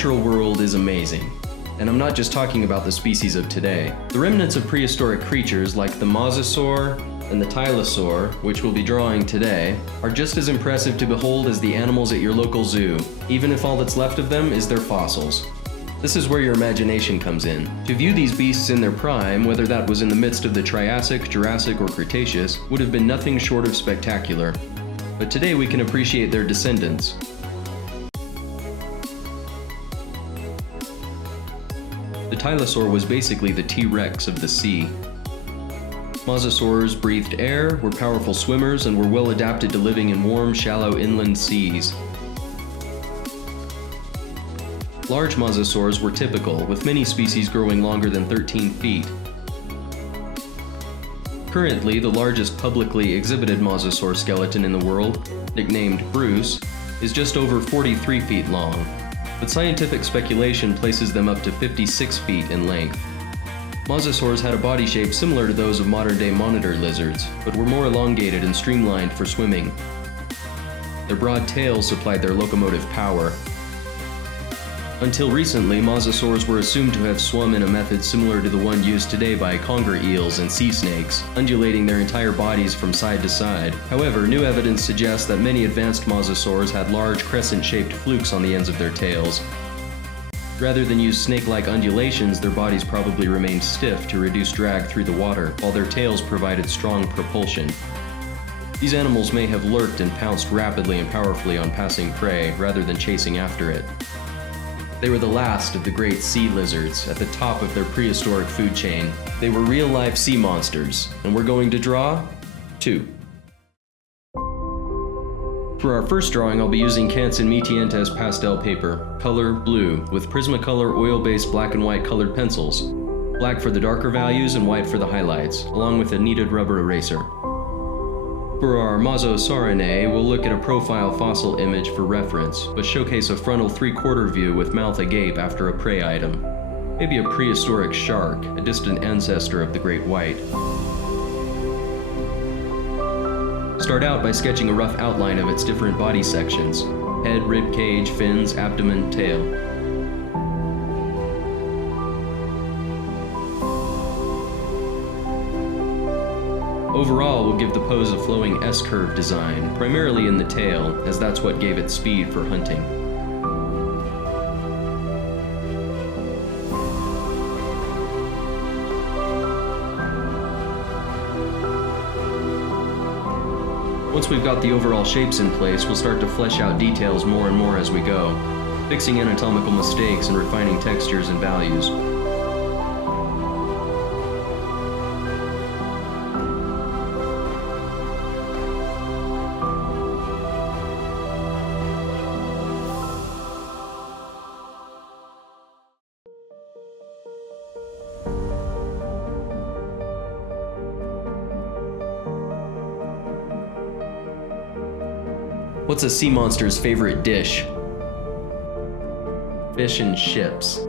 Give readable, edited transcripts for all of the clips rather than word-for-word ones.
natural world is amazing. And I'm not just talking about the species of today. The remnants of prehistoric creatures like the mosasaur and the tylosaur, which we'll be drawing today, are just as impressive to behold as the animals at your local zoo, even if all that's left of them is their fossils. This is where your imagination comes in. To view these beasts in their prime, whether that was in the midst of the Triassic, Jurassic, or Cretaceous, would have been nothing short of spectacular. But today we can appreciate their descendants. The tylosaur was basically the T-Rex of the sea. Mosasaurs breathed air, were powerful swimmers, and were well adapted to living in warm, shallow inland seas. Large mosasaurs were typical, with many species growing longer than 13 feet. Currently, the largest publicly exhibited mosasaur skeleton in the world, nicknamed Bruce, is just over 43 feet long, but scientific speculation places them up to 56 feet in length. Mosasaurs had a body shape similar to those of modern-day monitor lizards, but were more elongated and streamlined for swimming. Their broad tails supplied their locomotive power. Until recently, mosasaurs were assumed to have swum in a method similar to the one used today by conger eels and sea snakes, undulating their entire bodies from side to side. However, new evidence suggests that many advanced mosasaurs had large crescent-shaped flukes on the ends of their tails. Rather than use snake-like undulations, their bodies probably remained stiff to reduce drag through the water, while their tails provided strong propulsion. These animals may have lurked and pounced rapidly and powerfully on passing prey, rather than chasing after it. They were the last of the great sea lizards, at the top of their prehistoric food chain. They were real-life sea monsters, and we're going to draw 2. For our first drawing, I'll be using Canson Mi-Teintes pastel paper, color blue, with Prismacolor oil-based black and white colored pencils, black for the darker values and white for the highlights, along with a kneaded rubber eraser. For our Mosasaurinae, we'll look at a profile fossil image for reference, but showcase a frontal 3/4 view with mouth agape after a prey item. Maybe a prehistoric shark, a distant ancestor of the great white. Start out by sketching a rough outline of its different body sections: head, rib cage, fins, abdomen, tail. Overall, we'll give the pose a flowing S-curve design, primarily in the tail, as that's what gave it speed for hunting. Once we've got the overall shapes in place, we'll start to flesh out details more and more as we go, fixing anatomical mistakes and refining textures and values. What's a sea monster's favorite dish? Fish and chips.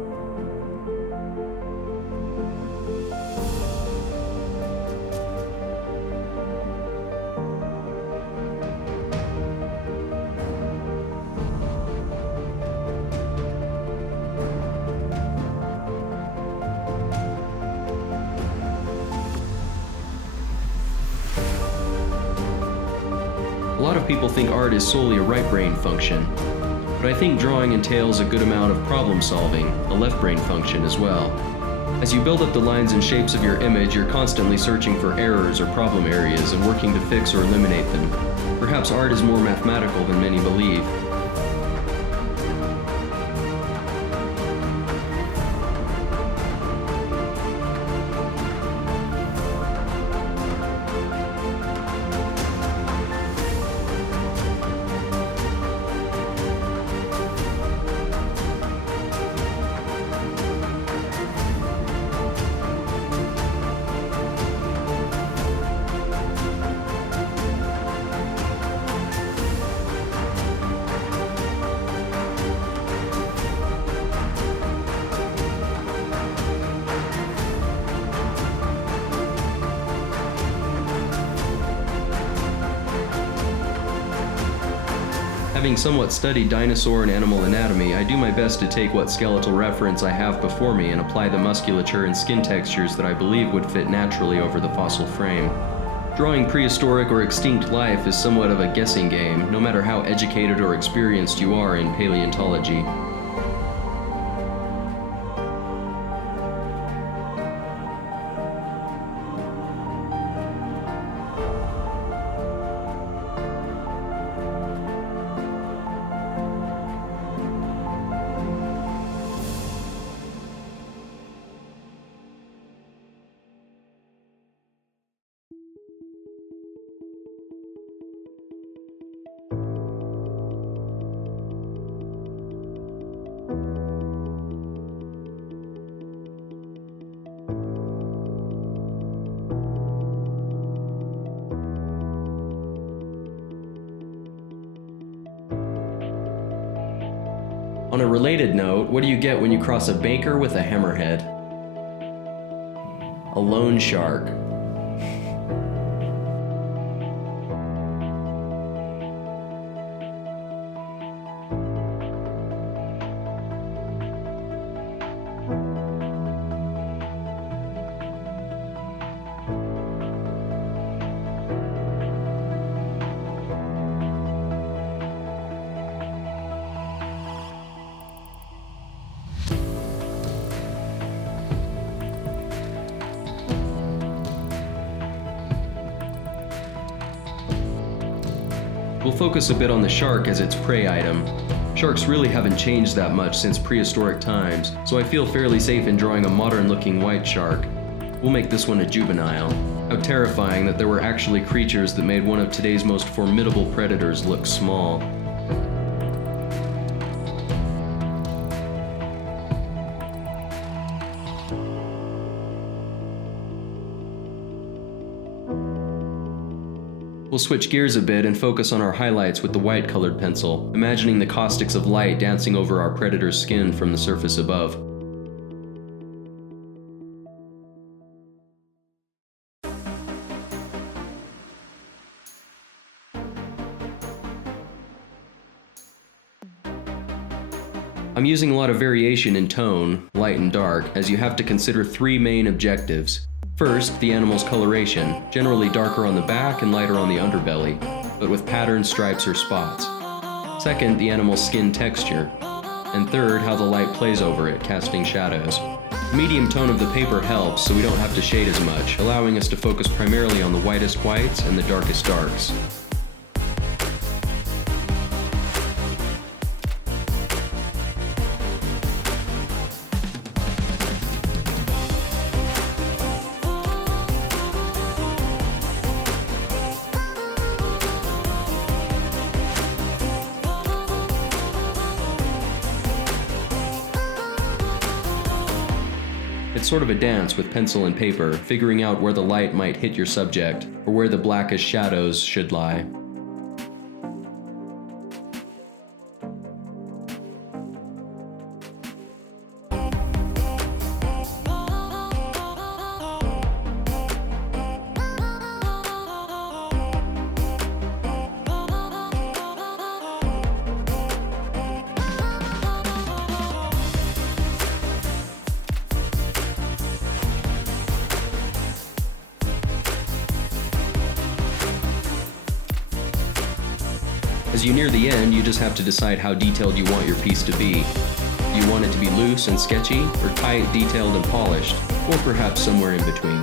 A lot of people think art is solely a right brain function, but I think drawing entails a good amount of problem solving, a left brain function as well. As you build up the lines and shapes of your image, you're constantly searching for errors or problem areas and working to fix or eliminate them. Perhaps art is more mathematical than many believe. Having somewhat studied dinosaur and animal anatomy, I do my best to take what skeletal reference I have before me and apply the musculature and skin textures that I believe would fit naturally over the fossil frame. Drawing prehistoric or extinct life is somewhat of a guessing game, no matter how educated or experienced you are in paleontology. On a related note, what do you get when you cross a baker with a hammerhead? A loan shark. We'll focus a bit on the shark as its prey item. Sharks really haven't changed that much since prehistoric times, so I feel fairly safe in drawing a modern-looking white shark. We'll make this one a juvenile. How terrifying that there were actually creatures that made one of today's most formidable predators look small. We'll switch gears a bit and focus on our highlights with the white colored pencil, imagining the caustics of light dancing over our predator's skin from the surface above. I'm using a lot of variation in tone, light and dark, as you have to consider three main objectives. First, the animal's coloration, generally darker on the back and lighter on the underbelly, but with patterns, stripes, or spots. Second, the animal's skin texture. And third, how the light plays over it, casting shadows. The medium tone of the paper helps, so we don't have to shade as much, allowing us to focus primarily on the whitest whites and the darkest darks. It's sort of a dance with pencil and paper, figuring out where the light might hit your subject, or where the blackest shadows should lie. As you near the end, you just have to decide how detailed you want your piece to be. Do you want it to be loose and sketchy, or tight, detailed, and polished, or perhaps somewhere in between?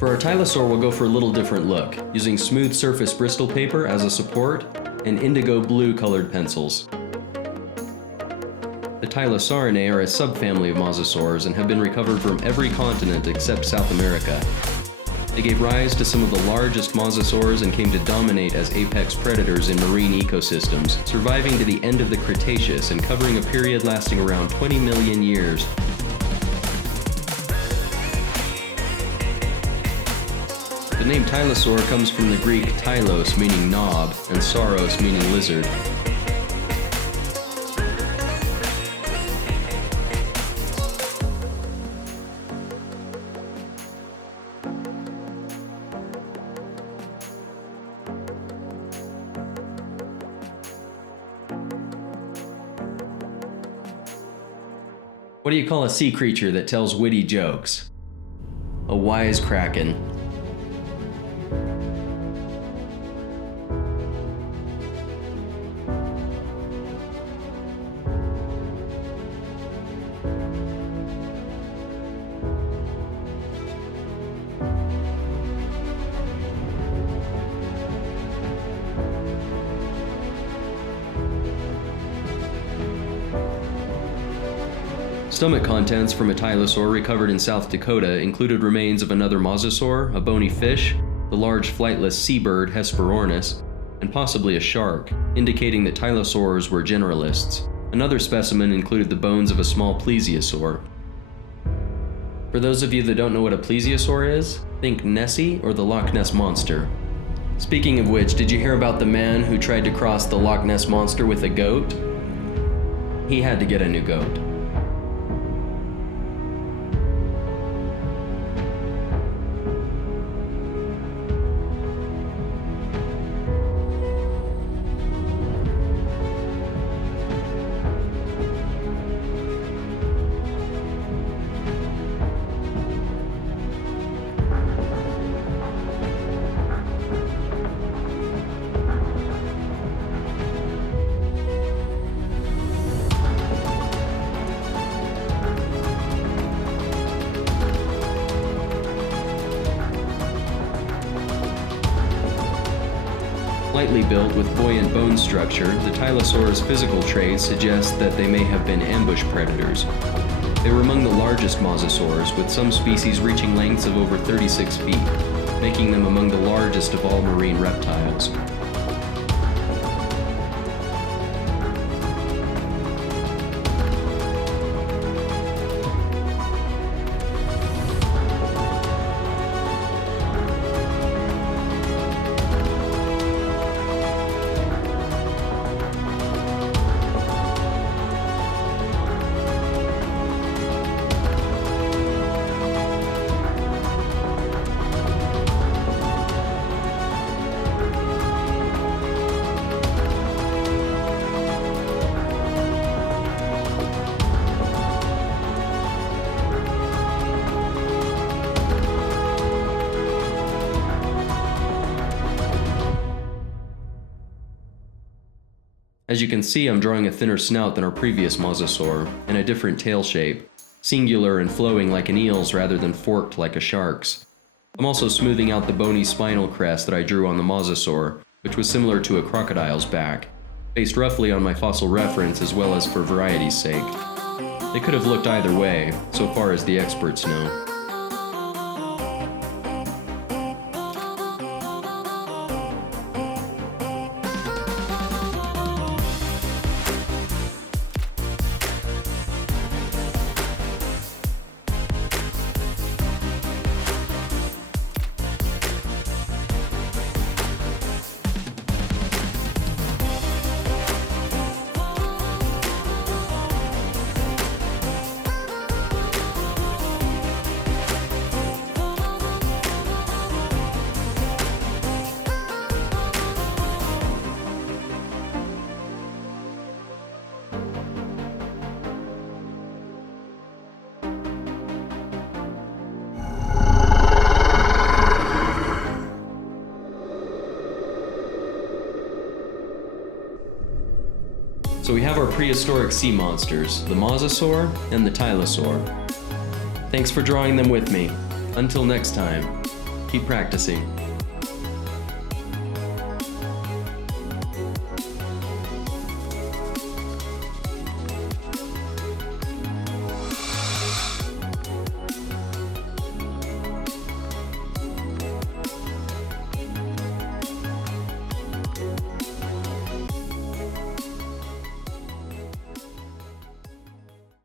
For our Tylosaur, we'll go for a little different look, using smooth surface Bristol paper as a support and indigo blue colored pencils. The Tylosaurinae are a subfamily of mosasaurs and have been recovered from every continent except South America. They gave rise to some of the largest mosasaurs and came to dominate as apex predators in marine ecosystems, surviving to the end of the Cretaceous and covering a period lasting around 20 million years. The name Tylosaur comes from the Greek tylos, meaning knob, and sauros, meaning lizard. What do you call a sea creature that tells witty jokes? A wise kraken. Stomach contents from a Tylosaur recovered in South Dakota included remains of another mosasaur, a bony fish, the large flightless seabird Hesperornis, and possibly a shark, indicating that Tylosaurs were generalists. Another specimen included the bones of a small plesiosaur. For those of you that don't know what a plesiosaur is, think Nessie or the Loch Ness Monster. Speaking of which, did you hear about the man who tried to cross the Loch Ness Monster with a goat? He had to get a new goat. Lightly built with buoyant bone structure, the Tylosaur's physical traits suggest that they may have been ambush predators. They were among the largest mosasaurs, with some species reaching lengths of over 36 feet, making them among the largest of all marine reptiles. As you can see, I'm drawing a thinner snout than our previous mosasaur, and a different tail shape, singular and flowing like an eel's rather than forked like a shark's. I'm also smoothing out the bony spinal crest that I drew on the mosasaur, which was similar to a crocodile's back, based roughly on my fossil reference as well as for variety's sake. They could have looked either way, so far as the experts know. So we have our prehistoric sea monsters, the mosasaur and the Tylosaur. Thanks for drawing them with me. Until next time. Keep practicing.